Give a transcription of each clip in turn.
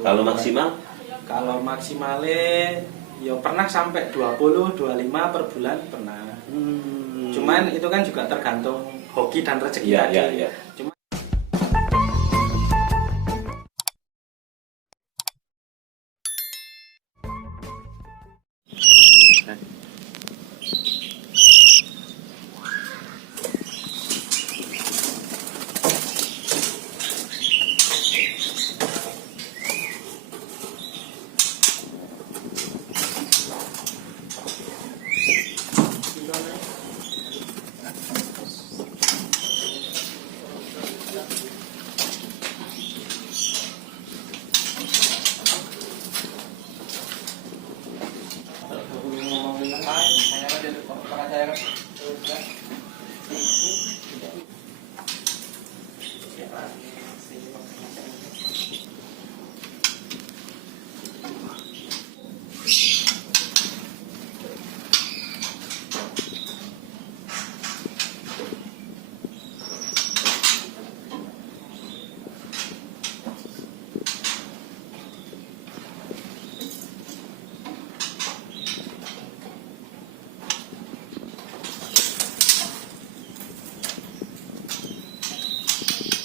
Kalau maksimal? Kalau maksimalnya ya pernah sampai 20-25 per bulan pernah. Cuman itu kan juga tergantung hoki dan rezeki Iya, tadi. iya, iya. Cuma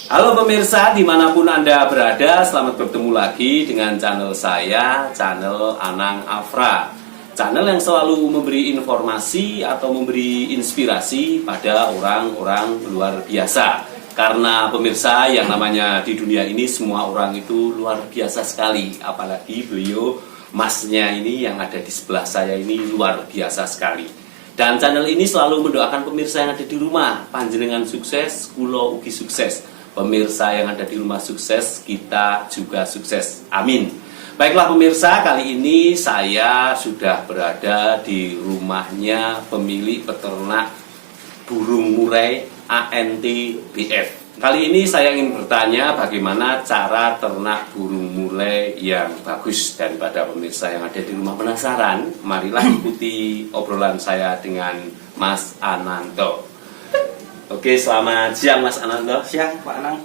Halo pemirsa, dimanapun Anda berada, selamat bertemu lagi dengan channel saya, channel Anang Afra. Channel yang selalu memberi informasi atau memberi inspirasi pada orang-orang luar biasa. Karena pemirsa, yang namanya di dunia ini semua orang itu luar biasa sekali. Apalagi beliau, masnya ini yang ada di sebelah saya ini luar biasa sekali. Dan channel ini selalu mendoakan pemirsa yang ada di rumah, panjenengan sukses, kulo ugi sukses. Pemirsa yang ada di rumah sukses, kita juga sukses. Amin. Baiklah pemirsa, kali ini saya sudah berada di rumahnya pemilik peternak burung murai ANTBF. Kali ini saya ingin bertanya bagaimana cara ternak burung murai yang bagus. Daripada pemirsa yang ada di rumah penasaran, marilah ikuti obrolan saya dengan Mas Ananto. Oke, selamat siang Mas Ananto. siang Pak Anang.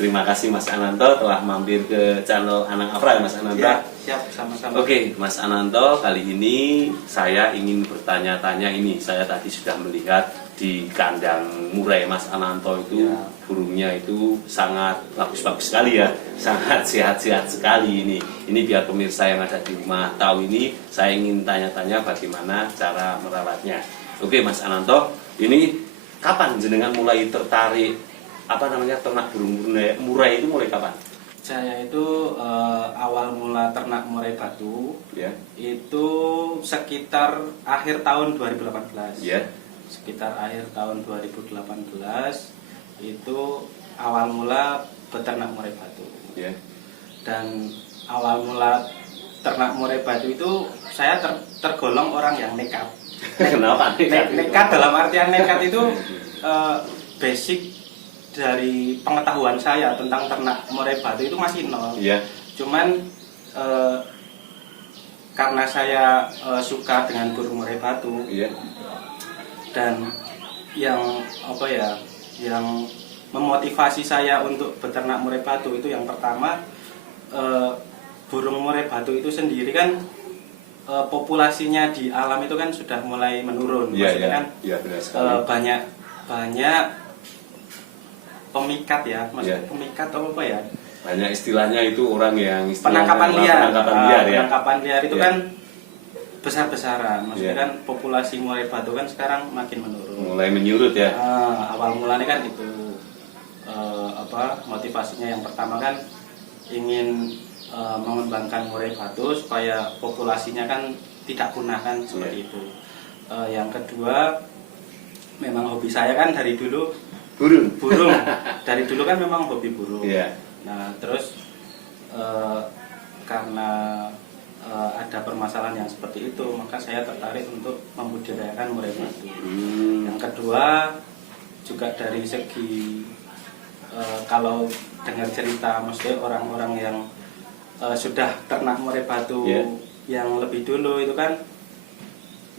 Terima kasih Mas Ananto telah mampir ke channel Anang Afra ya Mas Ananto. Ya, siap sama-sama. Oke, Mas Ananto, kali ini saya ingin bertanya-tanya ini. Saya tadi sudah melihat di kandang murai Mas Ananto itu Ya. burungnya itu sangat bagus-bagus sekali ya. Sangat sehat-sehat sekali ini. Ini biar pemirsa yang ada di rumah tahu ini, saya ingin tanya-tanya bagaimana cara merawatnya. Oke, Mas Ananto, ini kapan jenengan mulai tertarik ternak burung murai itu mulai kapan? Saya itu awal mula ternak murai batu Ya. itu sekitar akhir tahun 2018. Ya. Sekitar akhir tahun 2018 itu awal mula beternak murai batu. Ya. Dan awal mula ternak murai batu itu saya tergolong orang yang nekat. Kenapa Nekat dalam artian nekat itu basic dari pengetahuan saya tentang ternak murai batu itu masih nol. Iya. Cuman karena saya suka dengan burung murai batu. Iya. Dan yang yang memotivasi saya untuk beternak murai batu itu yang pertama, burung murai batu itu sendiri kan populasinya di alam itu kan sudah mulai menurun. Maksudnya kan benar sekali. banyak pemikat ya, maksudnya Ya. pemikat apa ya? Banyak istilahnya itu orang yang Penangkapan liar. Penangkapan liar ya. Penangkapan liar itu Ya. kan besar-besaran. Maksudnya Ya. kan populasi murai batu kan sekarang makin menurun. Mulai menyurut ya. Awal mulanya kan itu motivasinya yang pertama kan ingin mengembangkan murai batu supaya populasinya kan tidak punah kan seperti itu. Yang kedua, memang hobi saya kan dari dulu burung. Dari dulu kan memang hobi burung. Iya. Nah terus karena ada permasalahan yang seperti itu, maka saya tertarik untuk membudidayakan murai batu. Yang kedua juga dari segi kalau dengar cerita, maksudnya orang-orang yang sudah ternak murai batu yang lebih dulu itu kan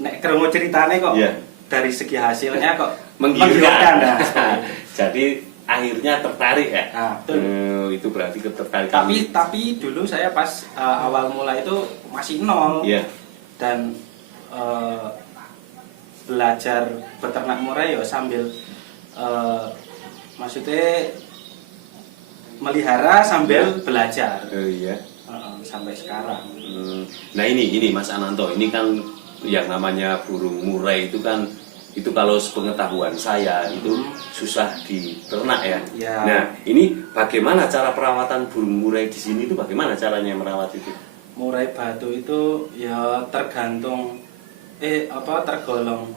nek krungu ceritane kok dari segi hasilnya kok menggiurkan. Nah, jadi akhirnya tertarik ya. Nah, betul. Itu berarti ketertarikan. Tapi dulu saya pas awal mulai itu masih nol. Iya. Dan belajar beternak murai ya sambil maksudnya melihara sambil belajar. Iya. Sampai sekarang. Nah ini Mas Ananto, ini kan yang namanya burung murai itu kan itu kalau sepengetahuan saya itu susah diternak ya. Ya. Nah ini bagaimana cara perawatan burung murai di sini itu bagaimana caranya merawat itu? Murai batu itu ya tergantung tergolong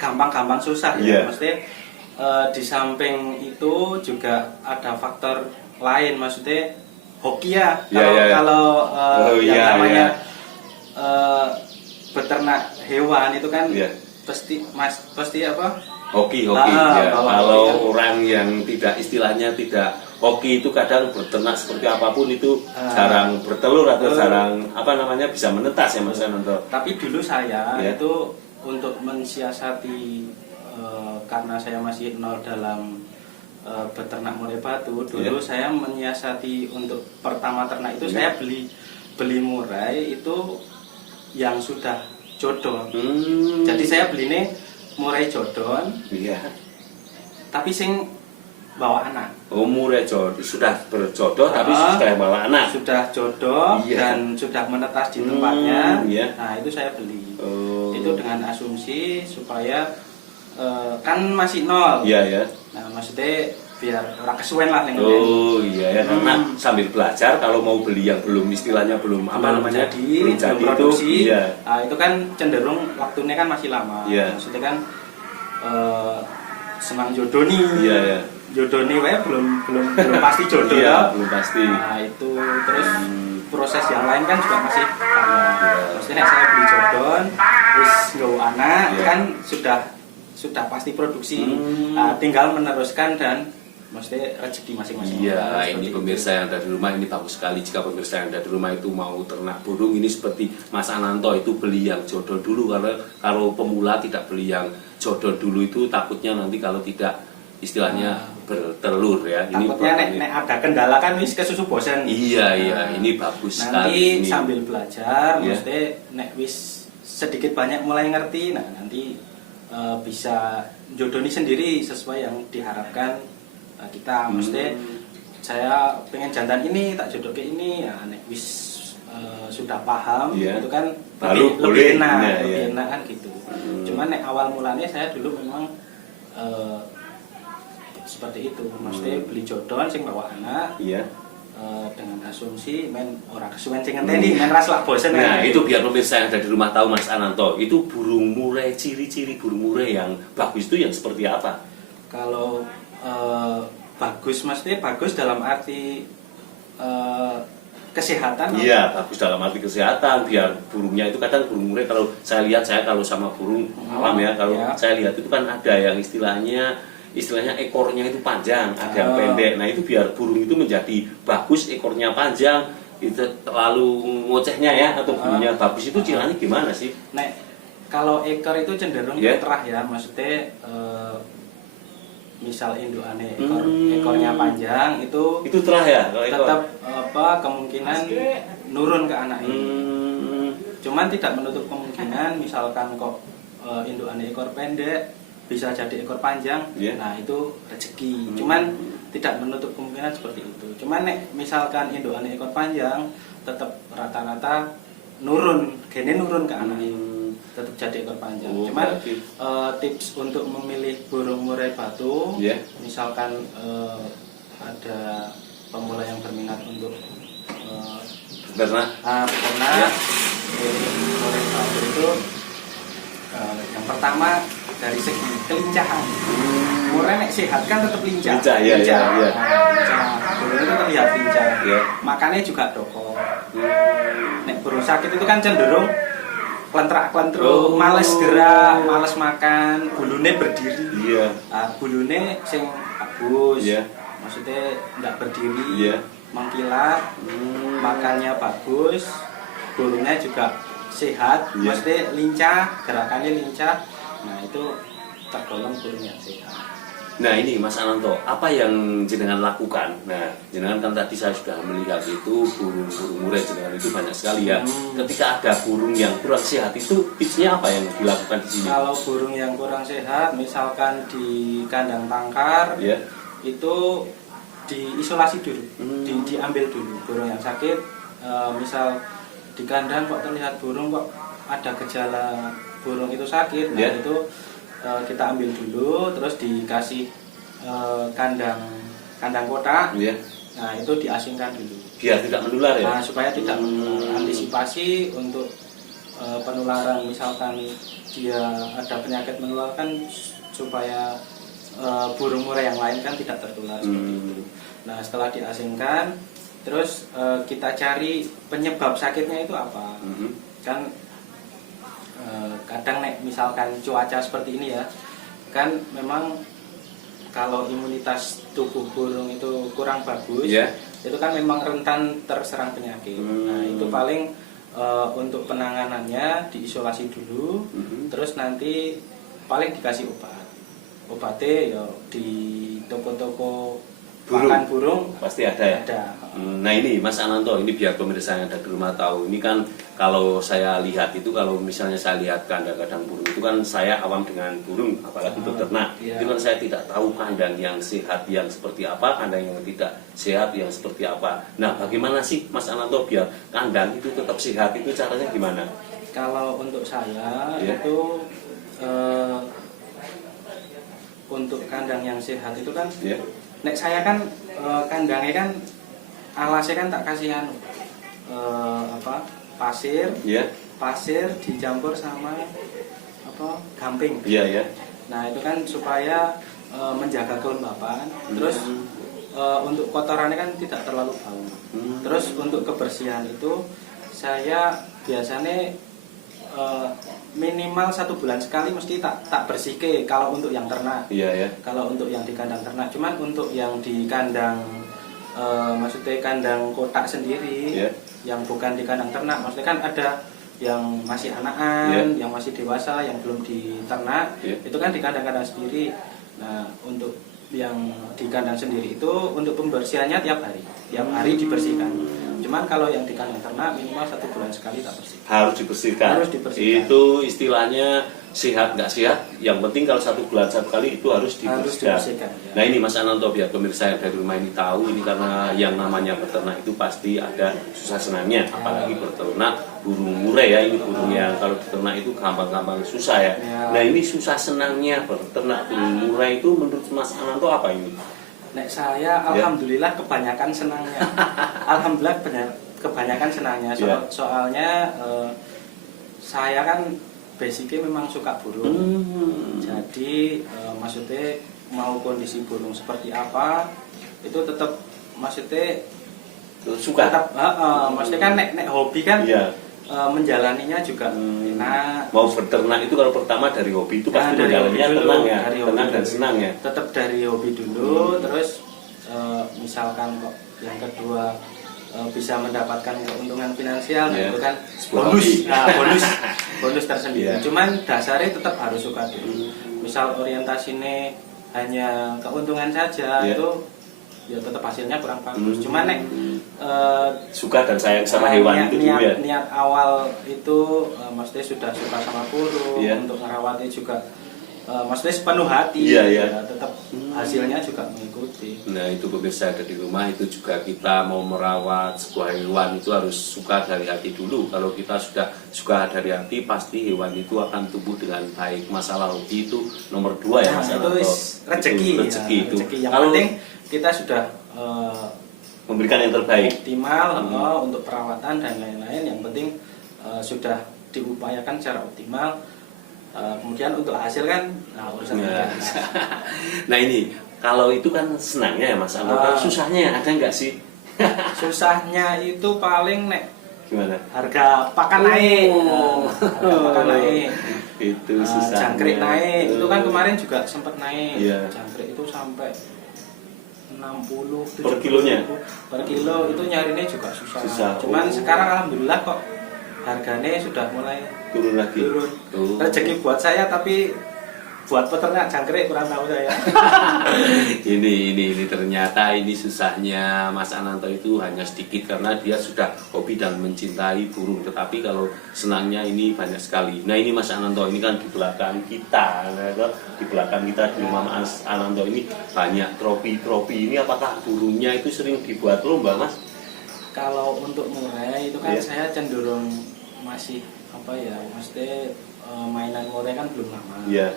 gampang-gampang susah ya. Yeah. Maksudnya di samping itu juga ada faktor lain, maksudnya hoki ya. Kalau yang namanya beternak hewan itu kan pasti apa? Hoki ya. Kalau ya. orang yang istilahnya tidak hoki itu kadang beternak seperti apapun itu jarang bertelur atau jarang bisa menetas ya Mas Ananto. Tapi dulu saya itu untuk mensiasati karena saya masih nol dalam beternak murai batu. Dulu saya menyiasati untuk pertama ternak itu saya beli murai itu yang sudah jodoh. Jadi saya belinya murai jodon. Iya. Tapi sing bawa anak. Oh, murai jodoh sudah berjodoh tapi sudah bawa anak. Sudah jodoh dan sudah menetas di tempatnya. Nah, itu saya beli. Itu dengan asumsi supaya kan masih nol. Iya. Nah, maksudnya biar ora kesuwen lah ning ya karena sambil belajar kalau mau beli yang belum istilahnya belum jadi produksi itu itu kan cenderung waktunya kan masih lama. Maksudnya kan senang jodoni. Jodoni wae belum pasti jodoh. Belum pasti. Nah, itu terus proses yang lain kan juga masih maksudnya saya beli jodon terus nggawa anak kan sudah pasti produksi. Tinggal meneruskan dan maksudnya rezeki masing-masing. Iya, ini pemirsa yang ada di rumah ini bagus sekali. Jika pemirsa yang ada di rumah itu mau ternak burung, ini seperti Mas Ananto itu beli yang jodoh dulu. Karena kalau pemula tidak beli yang jodoh dulu itu takutnya nanti kalau tidak istilahnya bertelur ya. Takutnya nek ada kendala kan wis kesusu bosen. Iya, ini bagus sekali. Nanti sambil belajar, maksudnya nek wis sedikit banyak mulai ngerti, nah nanti bisa jodoni sendiri sesuai yang diharapkan kita. Maksudnya saya pengen jantan ini tak jodoh ke ini ya, nek wis sudah paham itu kan lebih enak kan gitu. Cuman nek awal mulanya saya dulu memang seperti itu, maksudnya beli jodohan sing bawa anak dengan asumsi men ora kesuwen sing ngenteni men ras lah bosen. Nah itu biar pemirsa yang ada di rumah tahu Mas Ananto itu burung murai, ciri-ciri burung murai yang bagus itu yang seperti apa? Kalau bagus, maksudnya bagus dalam arti kesehatan. Iya, bagus dalam arti kesehatan. Biar burungnya itu kadang burung murai kalau saya lihat kalau sama burung alam ya, kalau saya lihat itu kan ada yang istilahnya ekornya itu panjang, ada yang pendek. Nah itu biar burung itu menjadi bagus ekornya panjang, itu terlalu ngocehnya ya atau burungnya bagus itu ciranya gimana sih? Nek kalau ekor itu cenderung terah ya, maksudnya misal indukane ekornya panjang itu terah ya kalau ekor. Tetap kemungkinan nurun ke anak ini. Cuman tidak menutup kemungkinan misalkan kok indukane ekor pendek bisa jadi ekor panjang. Nah itu rezeki. Cuman tidak menutup kemungkinan seperti itu. Cuman misalkan indukane ekor panjang tetap rata-rata nurun, gene nurun ke anak ini. Tetap jadi ekor panjang. Cuman tips untuk memilih burung murai batu, misalkan ada pemula yang berminat untuk beternak murai batu itu yang pertama dari segi kelincahan. Murai nek sehat kan tetap lincah. Lincah. Burung itu terlihat lincah. Makannya juga dokok. Nek burung sakit itu kan cenderung klentrak-klentruk, males gerak, males makan, bulunya berdiri. Bulunya sing bagus. Maksudnya enggak berdiri, mengkilat, makannya bagus, burungnya juga sehat, maksudnya lincah, gerakannya lincah. Nah, itu tergolong burung yang sehat. Nah ini Mas Ananto, apa yang jenengan lakukan? Nah jenengan kan tadi saya sudah melihat itu burung-burung murai jenengan itu banyak sekali ya. Ketika ada burung yang kurang sehat itu tipsnya apa yang dilakukan di sini? Kalau burung yang kurang sehat, misalkan di kandang tangkar, Ya. itu diisolasi dulu, diambil dulu burung yang sakit. Misal di kandang kok terlihat burung kok ada gejala burung itu sakit, nah Ya. itu kita ambil dulu, terus dikasih kandang kotak. Ya. Nah itu diasingkan dulu. Biar tidak menular ya. Nah supaya tidak menular. Antisipasi untuk penularan, misalkan dia ada penyakit menular kan supaya burung murai yang lain kan tidak tertular seperti itu. Nah setelah diasingkan, terus kita cari penyebab sakitnya itu apa. Kan kadang misalkan cuaca seperti ini ya, kan memang kalau imunitas tubuh burung itu kurang bagus, itu kan memang rentan terserang penyakit. Nah itu paling untuk penanganannya diisolasi dulu, terus nanti paling dikasih obatnya ya di toko-toko makan burung pasti ada ya. Nah ini Mas Ananto, ini biar pemirsa yang ada di rumah tahu. Ini kan kalau saya lihat itu, kalau misalnya saya lihat kandang-kandang burung itu kan saya awam dengan burung, apalagi beternak. Itu kan saya tidak tahu kandang yang sehat yang seperti apa, kandang yang tidak sehat yang seperti apa. Nah bagaimana sih Mas Ananto biar kandang itu tetap sehat, itu caranya gimana? Kalau untuk saya itu untuk kandang yang sehat itu kan, nek saya kan kandangnya kan alasnya kan tak kasih pasir, pasir dicampur sama gamping. Nah itu kan supaya menjaga kelembapan. Terus untuk kotorannya kan tidak terlalu bau. Terus untuk kebersihan itu saya biasanya minimal 1 bulan sekali mesti tak bersihke kalau untuk yang ternak. Kalau untuk yang di kandang ternak, cuman untuk yang di kandang maksudnya kandang kotak sendiri, yang bukan di kandang ternak, maksudnya kan ada yang masih anakan, yang masih dewasa, yang belum diternak, itu kan di kandang-kandang sendiri. Nah untuk yang di kandang sendiri itu untuk pembersihannya tiap hari dibersihkan. Cuman kalau yang di kandang ternak minimal 1 bulan sekali tak bersih. Harus dibersihkan. Itu istilahnya sehat nggak sehat, yang penting kalau 1 bulan sekali itu harus dibersihkan. Nah ini Mas Ananto, biar pemirsa yang dari rumah ini tahu, ini karena yang namanya peternak itu pasti ada susah senangnya, apalagi peternak burung murai ya. Ini burung yang kalau peternak itu gampang-gampang susah ya. Nah ini susah senangnya peternak burung murai itu menurut Mas Ananto apa ini? Nek saya alhamdulillah kebanyakan senangnya. Alhamdulillah kebanyakan senangnya. Soalnya saya kan basicnya memang suka burung. Jadi maksudnya mau kondisi burung seperti apa itu tetap maksudnya suka. Maksudnya kan nek hobi kan menjalaninya juga enak. Mau berternak itu kalau pertama dari hobi itu pasti menjalaninya tenang ya, tenang dan senang ya. Tetap dari hobi dulu, terus misalkan kok yang kedua bisa mendapatkan keuntungan finansial, itu kan bonus tersendiri. Cuman dasarnya tetap harus suka dulu. Misal orientasinya hanya keuntungan saja, itu ya tetap hasilnya kurang bagus. Cuman nek suka dan sayang sama hewan itu juga ya. Niat awal itu maksudnya sudah suka sama burung, untuk merawatnya juga maksudnya sepenuh hati, tetap hasilnya juga mengikuti. Nah itu pemirsa ada di rumah, itu juga kita mau merawat sebuah hewan itu harus suka dari hati dulu. Kalau kita sudah suka dari hati, pasti hewan itu akan tumbuh dengan baik. Masalah hobi itu nomor 2 ya Mas Ananto. Itu rezeki itu. Yang penting kita sudah memberikan yang terbaik, optimal untuk perawatan dan lain-lain. Yang penting sudah diupayakan secara optimal. Kemudian untuk hasil kan urusan kita. Nah ini kalau itu kan senangnya ya Mas Ananto, susahnya ada nggak sih? Susahnya itu paling gimana? Harga pakan naik. Harga pakan naik. Itu susah. Jangkrik naik. Itu kan kemarin juga sempat naik. Jangkrik itu sampai 60 per kilonya. Per kilo itu nyarinya juga susah. Cuman sekarang alhamdulillah kok harganya sudah mulai turun lagi. Rezeki buat saya, tapi buat peternak jangkrik kurang tahu saya. Ini ternyata ini susahnya Mas Ananto itu hanya sedikit karena dia sudah hobi dan mencintai burung. Tetapi kalau senangnya ini banyak sekali. Nah ini Mas Ananto ini kan di belakang kita, di belakang kita di rumah Mas Ananto ini banyak tropi-tropi. Ini apakah burungnya itu sering dibuat lomba, Mas? Kalau untuk murai itu kan Iya. saya cenderung masih apa ya, mesti mainan murai kan belum lama. Iya.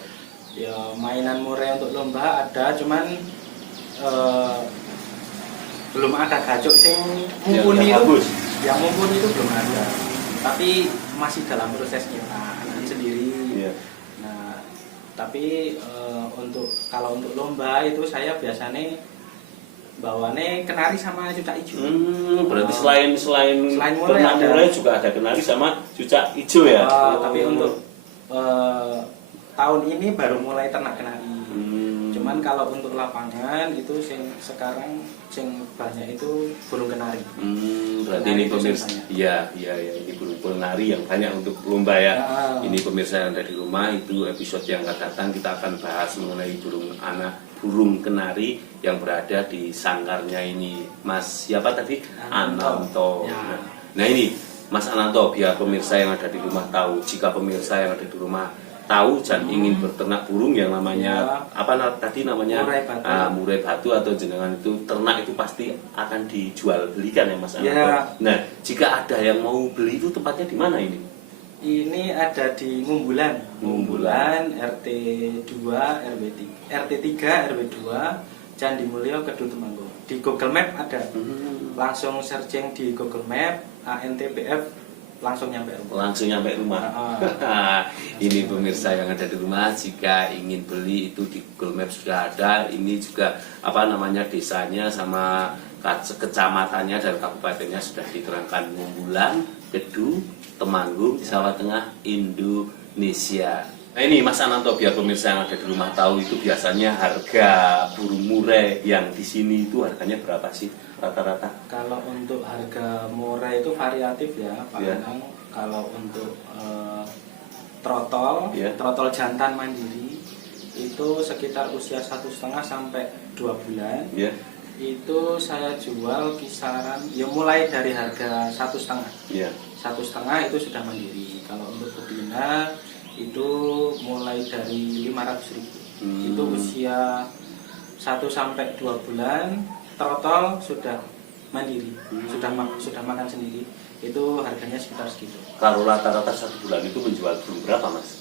Ya mainan murai untuk lomba ada, cuman belum ada gajok sing mumpuni Yang itu, bagus. yang mumpuni itu belum ada. Tapi masih dalam proses kita anak sendiri. Iya. Nah, tapi kalau untuk lomba itu saya biasanya bawane kenari sama cucak hijau. Berarti selain murai ternak ada. murai juga ada kenari sama cucak hijau ya? Tapi untuk tahun ini baru mulai ternak kenari. Cuman kalau untuk lapangan itu sekarang sing banyak itu burung kenari. Berarti Kenari ini itu pemirsa, sing iya ini burung kenari yang banyak untuk lomba ya. Ya. Ini pemirsa yang ada di rumah, itu episode yang akan datang kita akan bahas mengenai burung kenari yang berada di sangkarnya ini. Mas siapa tadi? Ananto. Ya. Nah ini Mas Ananto, biar pemirsa yang ada di rumah tahu, jika pemirsa yang ada di rumah tahu dan ingin berternak burung yang namanya tadi namanya murai batu atau jenengan itu ternak itu pasti akan dijual belikan ya Mas Ananto. Ya. Nah jika ada yang mau beli itu tempatnya di mana ini? Ini ada di Ngumbulan RT 2 RT 3 RW 2 Candi Mulyo Kedung Temanggung. Di Google Map ada. Langsung searching di Google Map ANTBF langsung nyampe rumah. Ini pemirsa yang ada di rumah, jika ingin beli itu di Google Maps sudah ada. Ini juga desanya sama kecamatannya dan kabupatennya sudah diterangkan. Ngumbulan, Kedung, Temanggung, Jawa Tengah, Indonesia. Nah ini Mas Ananto, biar pemirsa yang ada di rumah tahu itu biasanya harga burung murai yang di sini itu harganya berapa sih rata-rata? Kalau untuk harga murai itu variatif ya Pak Anang. Kalau untuk trotol jantan mandiri itu sekitar usia 1,5 sampai 2 bulan. Itu saya jual kisaran ya mulai dari harga 1,5. 1,5 itu sudah mandiri. Kalau untuk betina itu mulai dari 500.000. Itu usia 1 sampai 2 bulan. Trotol sudah mandiri, sudah makan sendiri. Itu harganya sekitar segitu. Kalau rata-rata 1 bulan itu menjual burung berapa, Mas?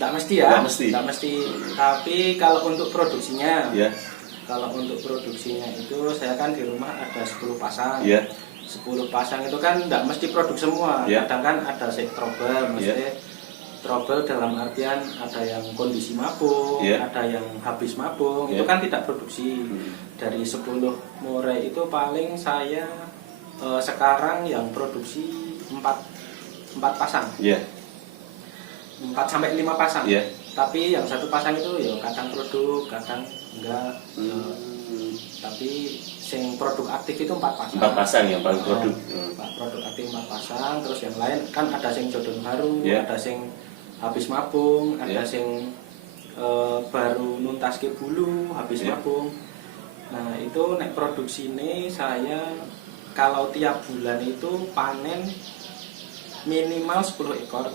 Tidak mesti ya. Tidak mesti. Tapi kalau untuk produksinya, itu saya kan di rumah ada 10 pasang. 10 pasang itu kan tidak mesti produk semua. Kadang kan ada trouble, mesti trouble dalam artian ada yang kondisi mabung, ada yang habis mabung, itu kan tidak produksi. Dari 10 murai itu paling saya sekarang yang produksi 4 pasang. 4 sampai 5 pasang. Tapi yang 1 pasang itu ya kadang produk, kadang enggak. Tapi yang produk aktif itu 4 pasang. 4 pasang yang paling produk. Produk aktif 4 pasang, terus yang lain kan ada yang jodoh baru, ada yang habis mabung, ada yang baru nuntas ke bulu, habis mabung. Nah itu nek produksi ini saya kalau tiap bulan itu panen minimal 10 ekor.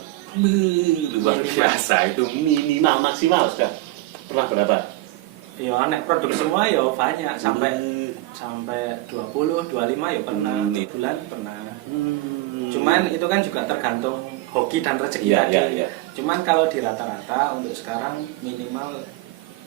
Luar biasa, itu minimal, maksimal sudah pernah berapa? Ya nek produk semua ya banyak sampai 20, 25 ya pernah, bulan pernah. Cuman itu kan juga tergantung hoki dan rezeki tadi. Cuman kalau di rata-rata untuk sekarang minimal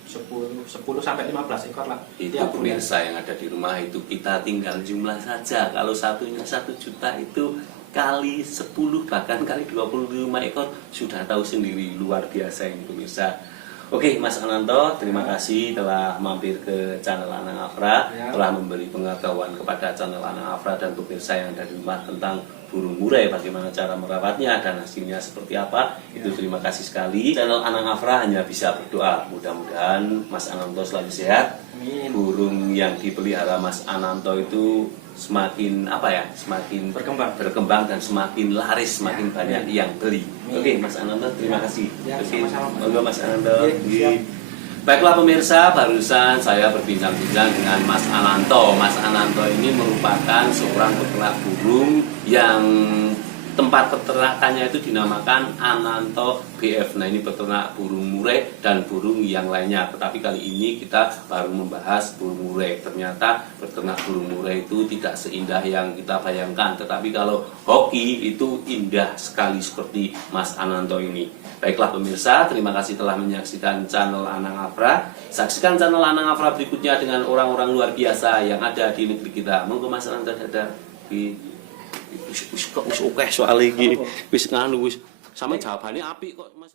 10 sampai 15 ekor lah. Itu pemirsa yang ada di rumah itu kita tinggal jumlah saja. Kalau satunya 1 juta itu kali 10 bahkan kali 25 ekor sudah tahu sendiri, luar biasa ini pemirsa. Oke Mas Ananto, terima kasih telah mampir ke channel Anang Afra, telah memberi pengetahuan kepada channel Anang Afra dan pemirsa yang ada di rumah tentang burung murai, bagaimana cara merawatnya dan hasilnya seperti apa. Itu terima kasih sekali. Channel Anang Afra hanya bisa berdoa, mudah-mudahan Mas Ananto selalu sehat. Burung yang dipelihara Mas Ananto itu semakin apa ya, semakin Berkembang. dan semakin laris, semakin banyak yang beli. Oke, Mas Ananto, terima kasih. Ya, Oke, sama-sama, Pak. monggo Mas Ananto. Iya, siap. Baiklah pemirsa, barusan saya berbincang-bincang dengan Mas Ananto. Mas Ananto ini merupakan seorang peternak burung yang tempat peternakannya itu dinamakan Ananto BF. Nah, ini peternak burung murai dan burung yang lainnya. Tetapi kali ini kita baru membahas burung murai. Ternyata peternak burung murai itu tidak seindah yang kita bayangkan. Tetapi kalau hoki itu indah sekali seperti Mas Ananto ini. Baiklah pemirsa, terima kasih telah menyaksikan channel Anang Afra. Saksikan channel Anang Afra berikutnya dengan orang-orang luar biasa yang ada di negeri kita. Monggo Mas Ananto dadah. Wis oke soal iki. Wis nganu wis sampe jawabane apik kok Mas.